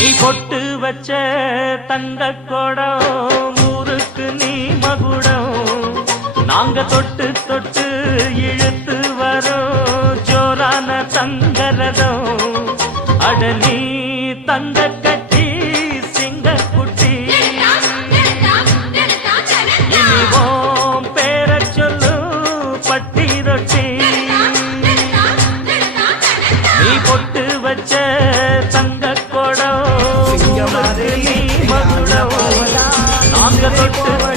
நீ பொட்டு வச்ச தங்க கொடம் ஊருக்கு நீ மகுடம் நாங்க தொட்டு தொட்டு இழுத்து வரோம் ஜோரான தங்கரதம் அட நீ தங்க கட்டி சிங்க குட்டி இனிவோம் பேர சொல்லு பட்டி ரொட்டி நீ பொட்டு வச்ச தங்க கொடம் நீ மகுடம் நாங்க தொட்டு